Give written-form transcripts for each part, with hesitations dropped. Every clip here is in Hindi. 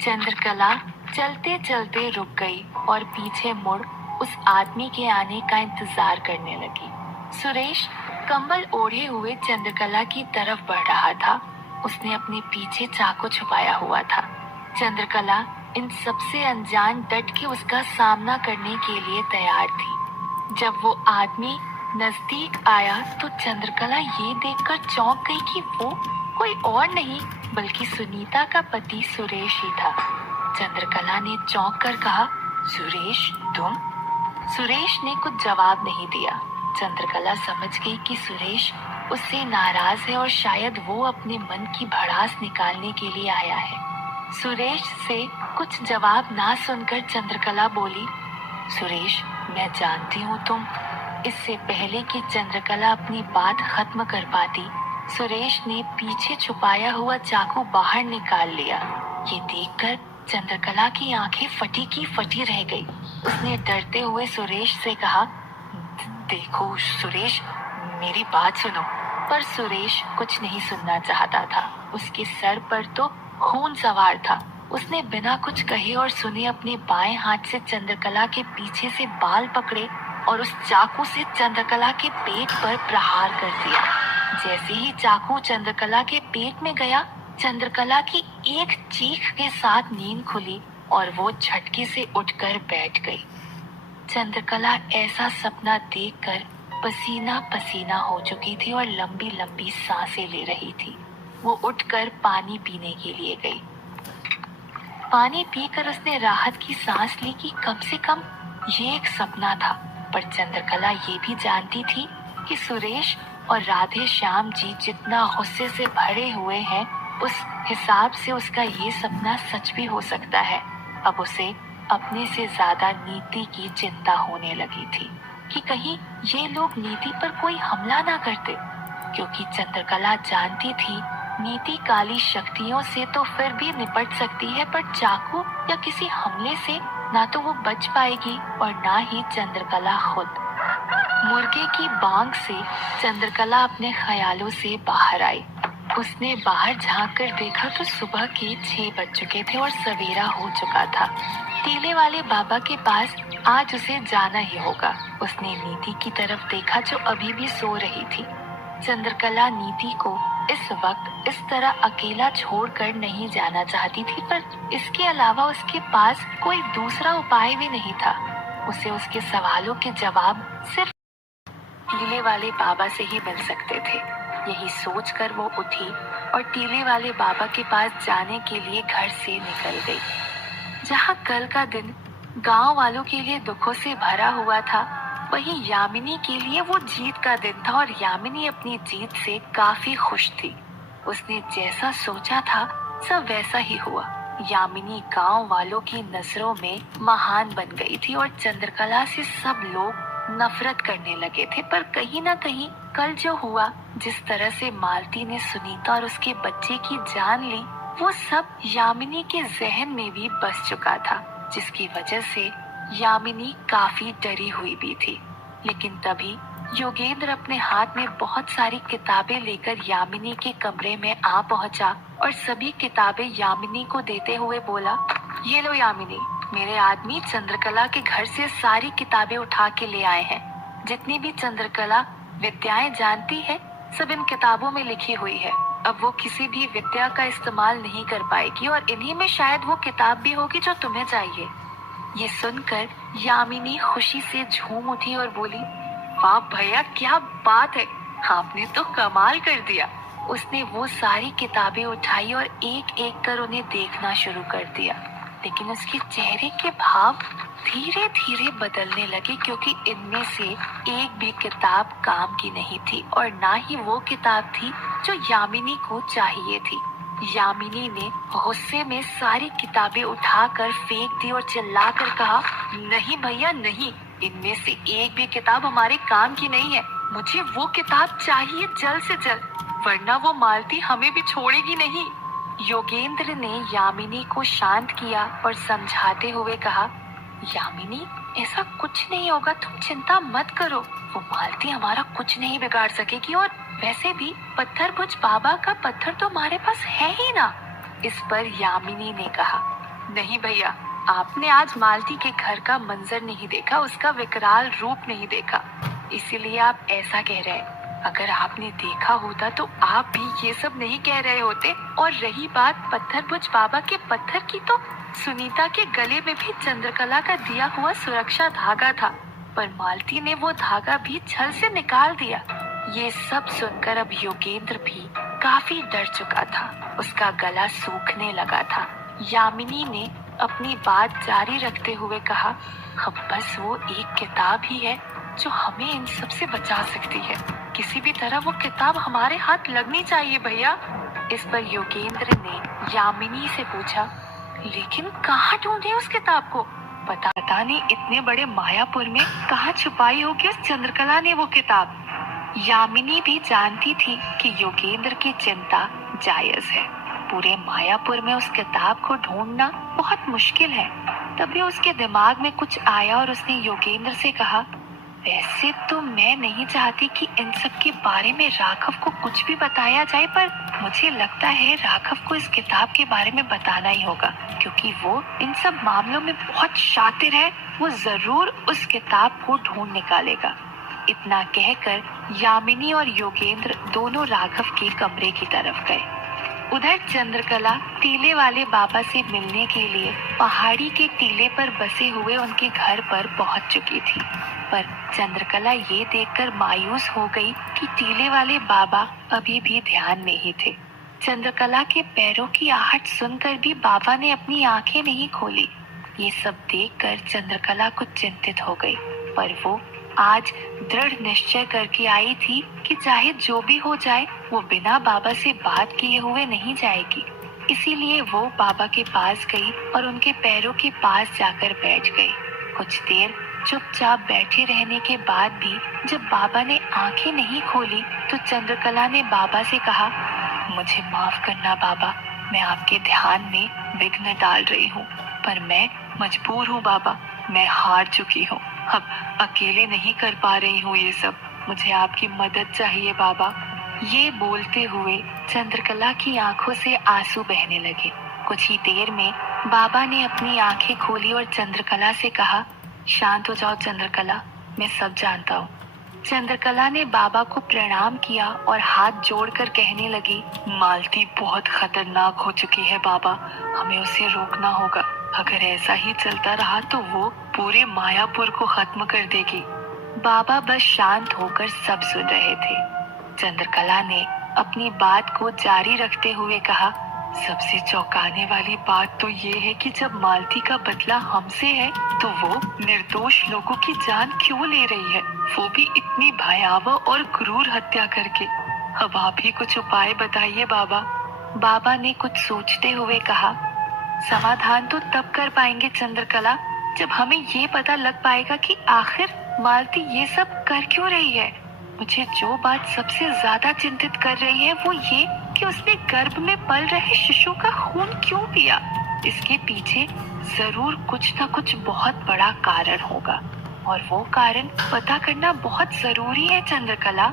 चंद्रकला चलते चलते रुक गई और पीछे मुड़ उस आदमी के आने का इंतजार करने लगी। सुरेश कंबल ओढ़े हुए चंद्रकला की तरफ बढ़ रहा था। उसने अपने पीछे चाकू छुपाया हुआ था। चंद्रकला इन सबसे अनजान डट के उसका सामना करने के लिए तैयार थी। जब वो आदमी नजदीक आया तो चंद्रकला ये देखकर चौंक गई कि वो कोई और नहीं बल्कि सुनीता का पति सुरेश ही था। चंद्रकला ने चौंक कर कहा, सुरेश तुम? सुरेश ने कुछ जवाब नहीं दिया। चंद्रकला समझ गई कि सुरेश उससे नाराज है और शायद वो अपने मन की भड़ास निकालने के लिए आया है। सुरेश से कुछ जवाब ना सुनकर चंद्रकला बोली, सुरेश मैं जानती हूँ तुम। इससे पहले कि चंद्रकला अपनी बात खत्म कर पाती, सुरेश ने पीछे छुपाया हुआ चाकू बाहर निकाल लिया। ये देखकर चंद्रकला की आंखें फटी की फटी रह गई। उसने डरते हुए सुरेश से कहा, देखो सुरेश मेरी बात सुनो। पर सुरेश कुछ नहीं सुनना चाहता था। उसके सर पर तो खून सवार था। उसने बिना कुछ कहे और सुने अपने बाएं हाथ से चंद्रकला के पीछे से बाल पकड़े और उस चाकू से चंद्रकला के पेट पर प्रहार कर दिया। जैसे ही चाकू चंद्रकला के पेट में गया, चंद्रकला की एक चीख के साथ नींद खुली और वो झटके से उठकर बैठ गई। चंद्रकला ऐसा सपना देखकर पसीना पसीना हो चुकी थी और लंबी लंबी सांसें ले रही थी। वो उठकर पानी पीने के लिए गई। पानी पीकर उसने राहत की सांस ली कि कम से कम ये एक सपना था। पर चंद्रकला ये भी जानती थी कि सुरेश और राधे श्याम जी जितना गुस्से से भरे हुए हैं, उस हिसाब से उसका ये सपना सच भी हो सकता है। अब उसे अपने से ज्यादा नीति की चिंता होने लगी थी कि कहीं ये लोग नीति पर कोई हमला ना करते, क्योंकि चंद्रकला जानती थी नीति काली शक्तियों से तो फिर भी निपट सकती है, पर चाकू या किसी हमले से ना तो वो बच पाएगी और ना ही चंद्रकला खुद। मुर्गे की बांग से चंद्रकला अपने ख्यालों से बाहर आई। उसने बाहर झांक कर देखा तो सुबह के 6 बज चुके थे और सवेरा हो चुका था। टीले वाले बाबा के पास आज उसे जाना ही होगा। उसने नीति की तरफ देखा जो अभी भी सो रही थी। चंद्रकला नीति को इस वक्त इस तरह अकेला छोड़कर नहीं जाना चाहती थी, पर इसके अलावा उसके पास कोई दूसरा उपाय भी नहीं था। उसे उसके सवालों के जवाब सिर्फ टीले वाले बाबा से ही मिल सकते थे। यही सोचकर वो उठी और टीले वाले बाबा के पास जाने के लिए घर से निकल गई। जहाँ कल का दिन गांव वालों के लिए दुखों से भरा हुआ था, वहीं यामिनी के लिए वो जीत का दिन था और यामिनी अपनी जीत से काफी खुश थी। उसने जैसा सोचा था सब वैसा ही हुआ। यामिनी गांव वालों की नजरों में महान बन गई थी और चंद्रकला से सब लोग नफरत करने लगे थे। पर कहीं ना कहीं कल जो हुआ, जिस तरह से मालती ने सुनीता और उसके बच्चे की जान ली, वो सब यामिनी के जहन में भी बस चुका था, जिसकी वजह से यामिनी काफी डरी हुई भी थी। लेकिन तभी योगेंद्र अपने हाथ में बहुत सारी किताबें लेकर यामिनी के कमरे में आ पहुंचा और सभी किताबें यामिनी को देते हुए बोला, ये लो यामिनी, मेरे आदमी चंद्रकला के घर से सारी किताबें उठा के ले आए हैं। जितनी भी चंद्रकला विद्याएं जानती है सब इन किताबों में लिखी हुई है। अब वो किसी भी विद्या का इस्तेमाल नहीं कर पाएगी और इन्हीं में शायद वो किताब भी होगी जो तुम्हें चाहिए। ये सुनकर यामिनी खुशी से झूम उठी और बोली, वाह भैया क्या बात है, आपने तो कमाल कर दिया। उसने वो सारी किताबें उठाई और एक एक कर उन्हें देखना शुरू कर दिया। लेकिन उसके चेहरे के भाव धीरे धीरे बदलने लगे, क्योंकि इनमें से एक भी किताब काम की नहीं थी और ना ही वो किताब थी जो यामिनी को चाहिए थी। यामिनी ने गुस्से में सारी किताबें उठाकर फेंक दी और चिल्लाकर कहा, नहीं भैया नहीं, इनमें से एक भी किताब हमारे काम की नहीं है। मुझे वो किताब चाहिए जल्द से जल्द, वरना वो मालती हमें भी छोड़ेगी नहीं। योगेंद्र ने यामिनी को शांत किया और समझाते हुए कहा, यामिनी ऐसा कुछ नहीं होगा, तुम चिंता मत करो। वो मालती हमारा कुछ नहीं बिगाड़ सकेगी और वैसे भी पत्थर भुज बाबा का पत्थर तो हमारे पास है ही ना। इस पर यामिनी ने कहा, नहीं भैया, आपने आज मालती के घर का मंजर नहीं देखा, उसका विकराल रूप नहीं देखा, इसीलिए आप ऐसा कह रहे हैं। अगर आपने देखा होता तो आप भी ये सब नहीं कह रहे होते। और रही बात पत्थरभुज बाबा के पत्थर की, तो सुनीता के गले में भी चंद्रकला का दिया हुआ सुरक्षा धागा था, पर मालती ने वो धागा भी छल से निकाल दिया। ये सब सुनकर अब योगेंद्र भी काफी डर चुका था, उसका गला सूखने लगा था। यामिनी ने अपनी बात जारी रखते हुए कहा, अब बस वो एक किताब ही है जो हमें इन सब से बचा सकती है। किसी भी तरह वो किताब हमारे हाथ लगनी चाहिए भैया। इस पर योगेंद्र ने यामिनी से पूछा, लेकिन कहाँ ढूंढे उस किताब को? पता नहीं इतने बड़े मायापुर में कहाँ छुपाई होगी उस चंद्रकला ने वो किताब। यामिनी भी जानती थी कि योगेंद्र की चिंता जायज है। पूरे मायापुर में उस किताब को ढूंढना बहुत मुश्किल है। तभी उसके दिमाग में कुछ आया और उसने योगेंद्र से कहा, वैसे तो मैं नहीं चाहती कि इन सब के बारे में राघव को कुछ भी बताया जाए, पर मुझे लगता है राघव को इस किताब के बारे में बताना ही होगा, क्योंकि वो इन सब मामलों में बहुत शातिर है। वो जरूर उस किताब को ढूंढ निकालेगा। इतना कहकर यामिनी और योगेंद्र दोनों राघव के कमरे की तरफ गए। उधर चंद्रकला टीले वाले बाबा से मिलने के लिए पहाड़ी के टीले पर बसे हुए उनके घर पर पहुंच चुकी थी, पर चंद्रकला ये देखकर मायूस हो गई कि टीले वाले बाबा अभी भी ध्यान में ही थे। चंद्रकला के पैरों की आहट सुनकर भी बाबा ने अपनी आंखें नहीं खोली। ये सब देखकर चंद्रकला कुछ चिंतित हो गई, पर वो आज दृढ़ निश्चय करके आई थी कि चाहे जो भी हो जाए वो बिना बाबा से बात किए हुए नहीं जाएगी। इसीलिए वो बाबा के पास गई और उनके पैरों के पास जाकर बैठ गई। कुछ देर चुपचाप बैठे रहने के बाद भी जब बाबा ने आंखें नहीं खोली तो चंद्रकला ने बाबा से कहा, मुझे माफ करना बाबा, मैं आपके ध्यान में विघ्न डाल रही हूँ, पर मैं मजबूर हूँ बाबा, मैं हार चुकी हूँ। अब अकेले नहीं कर पा रही हूँ ये सब, मुझे आपकी मदद चाहिए बाबा। ये बोलते हुए चंद्रकला की आंखों से आंसू बहने लगे। कुछ ही देर में बाबा ने अपनी आंखें खोली और चंद्रकला से कहा, शांत हो जाओ चंद्रकला, मैं सब जानता हूँ। चंद्रकला ने बाबा को प्रणाम किया और हाथ जोड़कर कहने लगी, मालती बहुत खतरनाक हो चुकी है बाबा, हमें उसे रोकना होगा। अगर ऐसा ही चलता रहा तो वो पूरे मायापुर को खत्म कर देगी। बाबा बस शांत होकर सब सुन रहे थे। चंद्रकला ने अपनी बात को जारी रखते हुए कहा, सबसे चौंकाने वाली बात तो ये है कि जब मालती का बदला हमसे है तो वो निर्दोष लोगों की जान क्यों ले रही है, वो भी इतनी भयावह और क्रूर हत्या करके। अब आप ही कुछ उपाय बताइए बाबा। बाबा ने कुछ सोचते हुए कहा, समाधान तो तब कर पाएंगे चंद्रकला जब हमें ये पता लग पाएगा कि आखिर मालती ये सब कर क्यों रही है। मुझे जो बात सबसे ज्यादा चिंतित कर रही है वो ये कि उसने गर्भ में पल रहे शिशु का खून क्यों पिया। इसके पीछे जरूर कुछ न कुछ बहुत बड़ा कारण होगा और वो कारण पता करना बहुत जरूरी है चंद्रकला।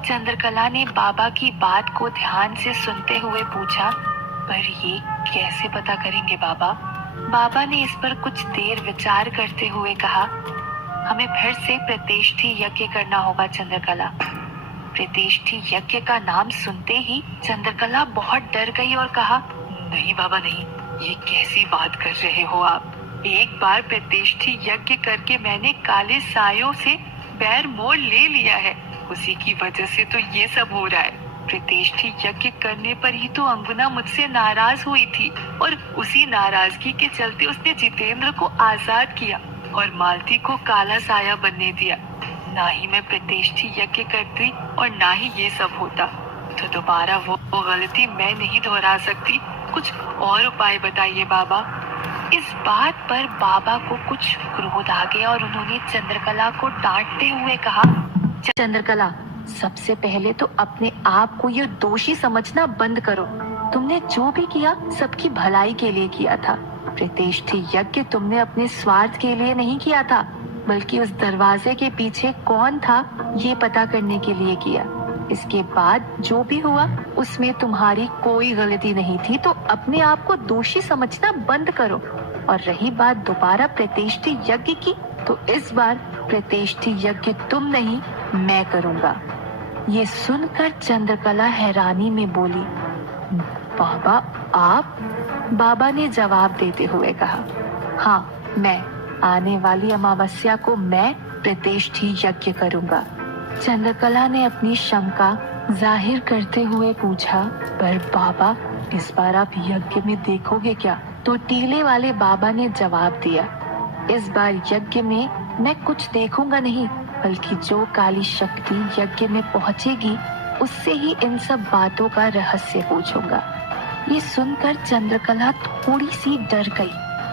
चंद्रकला ने बाबा की बात को ध्यान से सुनते हुए पूछा, पर ये कैसे पता करेंगे बाबा? बाबा ने इस पर कुछ देर विचार करते हुए कहा, हमें फिर से प्रतिष्ठि यज्ञ करना होगा चंद्रकला। प्रतिष्ठि यज्ञ का नाम सुनते ही चंद्रकला बहुत डर गई और कहा, नहीं बाबा नहीं, ये कैसी बात कर रहे हो आप। एक बार प्रतिष्ठि यज्ञ करके मैंने काले सायों से बैर मोड़ ले लिया है, उसी की वजह से तो ये सब हो रहा है। प्रतिष्ठि यज्ञ करने पर ही तो अंगुना मुझसे नाराज हुई थी और उसी नाराजगी के चलते उसने जितेंद्र को आजाद किया और मालती को काला साया बनने दिया। ना ही मैं प्रतिष्ठि यज्ञ करती और ना ही ये सब होता, तो दोबारा वो गलती मैं नहीं दोहरा सकती। कुछ और उपाय बताइए बाबा। इस बात पर बाबा को कुछ क्रोध आ गया और उन्होंने चंद्रकला को डांटते हुए कहा, चंद्रकला, सबसे पहले तो अपने आप को ये दोषी समझना बंद करो। तुमने जो भी किया सबकी भलाई के लिए किया था। प्रतिष्ठि यज्ञ तुमने अपने स्वार्थ के लिए नहीं किया था, बल्कि उस दरवाजे के पीछे कौन था ये पता करने के लिए किया। इसके बाद जो भी हुआ उसमें तुम्हारी कोई गलती नहीं थी, तो अपने आप को दोषी समझना बंद करो। और रही बात दोबारा प्रतिष्ठि यज्ञ की, तो इस बार प्रतिष्ठि यज्ञ तुम नहीं मैं करूंगा। ये सुनकर चंद्रकला हैरानी में बोली, बाबा आप? बाबा ने जवाब देते हुए कहा, हाँ मैं, आने वाली अमावस्या को मैं प्रतिष्ठि यज्ञ करूंगा। चंद्रकला ने अपनी शंका जाहिर करते हुए पूछा, पर बाबा इस बार आप यज्ञ में देखोगे क्या? तो टीले वाले बाबा ने जवाब दिया, इस बार यज्ञ में मैं कुछ देखूंगा नहीं, बल्कि जो काली शक्ति यज्ञ में पहुंचेगी उससे ही इन सब बातों का रहस्य पूछूंगा। ये सुनकर चंद्रकला थोड़ी सी डर गई।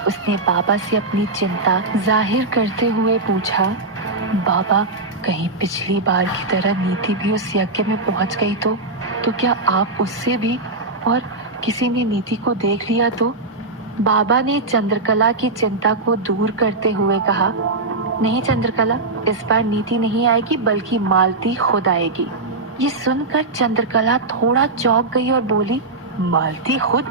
उसने बाबा से अपनी चिंता जाहिर करते हुए पूछा, बाबा कहीं पिछली बार की तरह नीति भी उस यज्ञ में पहुंच गई तो क्या आप उससे भी और किसी ने नीति को देख लिया तो? बाबा ने चंद्रकला की चिंता को दूर करते हुए कहा, नहीं चंद्रकला, इस बार नीति नहीं आएगी बल्कि मालती खुद आएगी। ये सुनकर चंद्रकला थोड़ा चौंक गई और बोली, मालती खुद?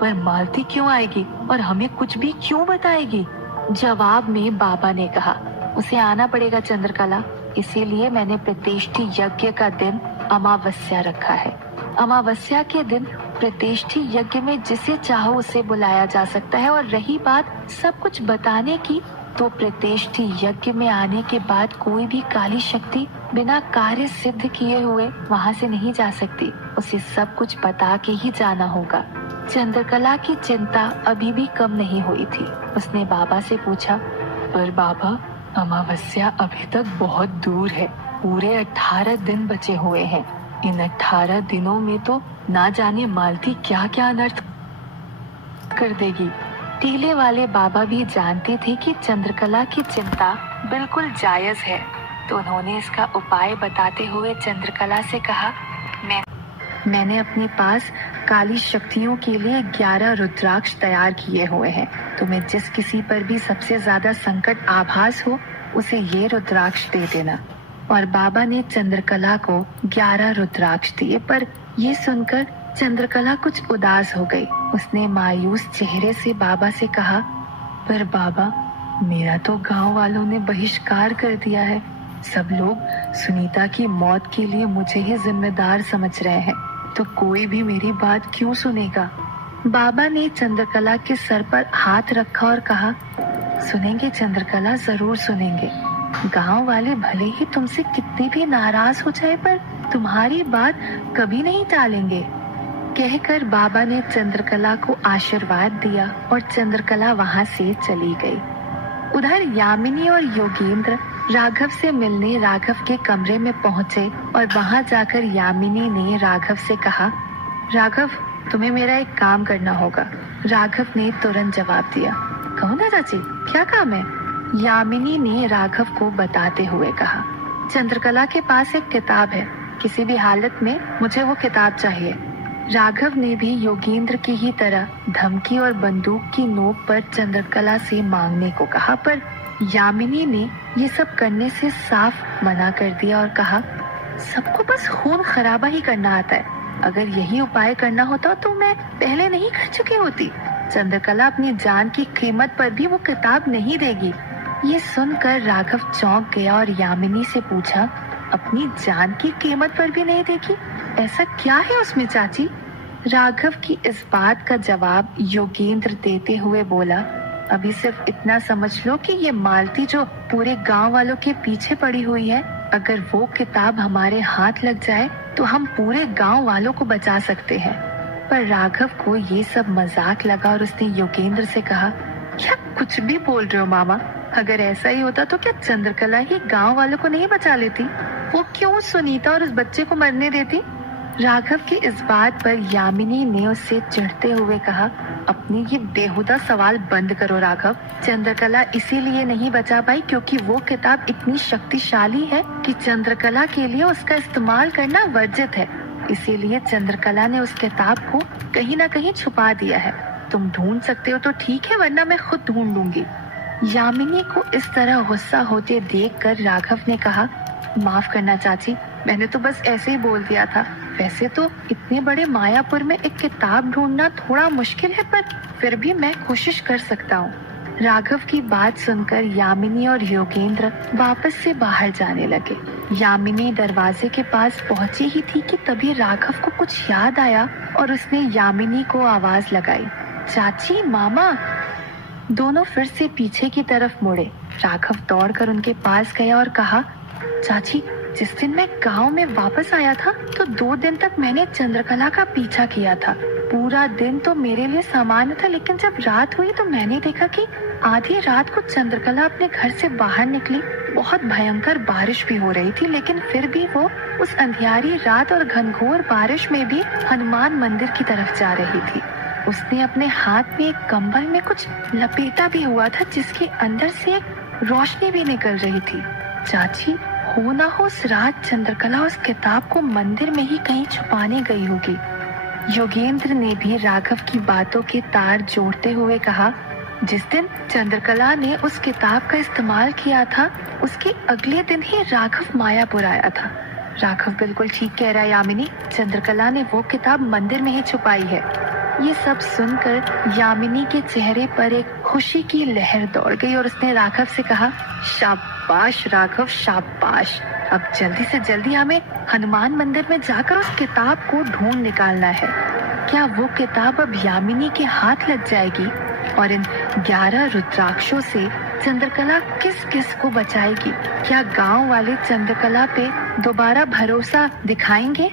पर मालती क्यों आएगी और हमें कुछ भी क्यों बताएगी? जवाब में बाबा ने कहा, उसे आना पड़ेगा चंद्रकला, इसीलिए मैंने प्रतिष्ठि यज्ञ का दिन अमावस्या रखा है। अमावस्या के दिन प्रतिष्ठि यज्ञ में जिसे चाहो उसे बुलाया जा सकता है। और रही बात सब कुछ बताने की, तो प्रतिष्ठि यज्ञ में आने के बाद कोई भी काली शक्ति बिना कार्य सिद्ध किए हुए वहां से नहीं जा सकती। उसे सब कुछ बता के ही जाना होगा। चंद्रकला की चिंता अभी भी कम नहीं हुई थी। उसने बाबा से पूछा, पर बाबा अमावस्या अभी तक बहुत दूर है, पूरे 18 दिन बचे हुए हैं। इन 18 दिनों में तो ना जाने मालती क्या क्या अनर्थ कर देगी। टीले वाले बाबा भी जानते थे कि चंद्रकला की चिंता बिल्कुल जायज है, तो उन्होंने इसका उपाय बताते हुए चंद्रकला से कहा, मैंने अपने पास काली शक्तियों के लिए 11 रुद्राक्ष तैयार किए हुए हैं। तुम्हें जिस किसी पर भी सबसे ज्यादा संकट आभास हो उसे ये रुद्राक्ष दे देना। और बाबा ने चंद्रकला को 11 रुद्राक्ष दिए। पर ये सुनकर चंद्रकला कुछ उदास हो गई। उसने मायूस चेहरे से बाबा से कहा, पर बाबा मेरा तो गांव वालों ने बहिष्कार कर दिया है। सब लोग सुनीता की मौत के लिए मुझे ही जिम्मेदार समझ रहे हैं, तो कोई भी मेरी बात क्यों सुनेगा? बाबा ने चंद्रकला के सर पर हाथ रखा और कहा, सुनेंगे चंद्रकला, जरूर सुनेंगे। गांव वाले भले ही तुमसे कितने भी नाराज हो जाए, पर तुम्हारी बात कभी नहीं टालेंगे। कहकर बाबा ने चंद्रकला को आशीर्वाद दिया और चंद्रकला वहां से चली गई। उधर यामिनी और योगेंद्र राघव से मिलने राघव के कमरे में पहुंचे और वहां जाकर यामिनी ने राघव से कहा, राघव तुम्हें मेरा एक काम करना होगा। राघव ने तुरंत जवाब दिया, कहो ना चाची, क्या काम है? यामिनी ने राघव को बताते हुए कहा, चंद्रकला के पास एक किताब है, किसी भी हालत में मुझे वो किताब चाहिए। राघव ने भी योगेंद्र की ही तरह धमकी और बंदूक की नोक पर चंद्रकला से मांगने को कहा, पर यामिनी ने ये सब करने से साफ मना कर दिया और कहा, सबको बस खून खराबा ही करना आता है। अगर यही उपाय करना होता तो मैं पहले नहीं कर चुकी होती। चंद्रकला अपनी जान की कीमत पर भी वो किताब नहीं देगी। ये सुनकर राघव चौंक गया और यामिनी से पूछा, अपनी जान की कीमत पर भी नहीं देगी? ऐसा क्या है उसमें चाची? राघव की इस बात का जवाब योगेंद्र देते हुए बोला, अभी सिर्फ इतना समझ लो कि ये मालती जो पूरे गांव वालों के पीछे पड़ी हुई है, अगर वो किताब हमारे हाथ लग जाए तो हम पूरे गांव वालों को बचा सकते हैं। पर राघव को ये सब मजाक लगा और उसने योगेंद्र से कहा, क्या कुछ भी बोल रहे हो मामा? अगर ऐसा ही होता तो क्या चंद्रकला ही गांव वालों को नहीं बचा लेती? वो क्यों सुनीता और उस बच्चे को मरने देती? राघव की इस बात पर यामिनी ने उससे चिढ़ते हुए कहा, अपनी ये बेहुदा सवाल बंद करो राघव। चंद्रकला इसीलिए नहीं बचा पाई क्योंकि वो किताब इतनी शक्तिशाली है कि चंद्रकला के लिए उसका इस्तेमाल करना वर्जित है। इसीलिए चंद्रकला ने उस किताब को कहीं न कहीं छुपा दिया है। तुम ढूंढ सकते हो तो ठीक है, वरना मैं खुद ढूंढ लूंगी। यामिनी को इस तरह गुस्सा होते देखकर राघव ने कहा, माफ करना चाची, मैंने तो बस ऐसे ही बोल दिया था। वैसे तो इतने बड़े मायापुर में एक किताब ढूंढना थोड़ा मुश्किल है, पर फिर भी मैं कोशिश कर सकता हूँ। राघव की बात सुनकर यामिनी और योगेंद्र वापस से बाहर जाने लगे। यामिनी दरवाजे के पास पहुंची ही थी कि तभी राघव को कुछ याद आया और उसने यामिनी को आवाज लगाई, चाची, मामा। दोनों फिर से पीछे की तरफ मुड़े। राघव दौड़कर उनके पास गया और कहा, चाची, जिस दिन मैं गांव में वापस आया था तो 2 दिन तक मैंने चंद्रकला का पीछा किया था। पूरा दिन तो मेरे लिए सामान्य था, लेकिन जब रात हुई तो मैंने देखा कि आधी रात को चंद्रकला अपने घर से बाहर निकली। बहुत भयंकर बारिश भी हो रही थी, लेकिन फिर भी वो उस अंधियारी रात और घनघोर बारिश में भी हनुमान मंदिर की तरफ जा रही थी। उसने अपने हाथ में एक कंबल में कुछ लपेटा भी हुआ था, जिसके अंदर से एक रोशनी भी निकल रही थी। चाची, हो ना हो उस रात चंद्रकला उस किताब को मंदिर में ही कहीं छुपाने गई होगी। योगेंद्र ने भी राघव की बातों के तार जोड़ते हुए कहा, जिस दिन चंद्रकला ने उस किताब का इस्तेमाल किया था उसके अगले दिन ही राघव मायापुर आया था। राघव बिल्कुल ठीक कह रहा है यामिनी, चंद्रकला ने वो किताब मंदिर में ही छुपाई है। ये सब सुनकर यामिनी के चेहरे पर एक खुशी की लहर दौड़ गई और उसने राघव से कहा, शाबाश राघव, शाबाश। अब जल्दी से जल्दी हमें हनुमान मंदिर में जाकर उस किताब को ढूंढ निकालना है। क्या वो किताब अब यामिनी के हाथ लग जाएगी और इन 11 रुद्राक्षों से चंद्रकला किस किस को बचाएगी? क्या गांव वाले चंद्रकला पे दोबारा भरोसा दिखाएंगे?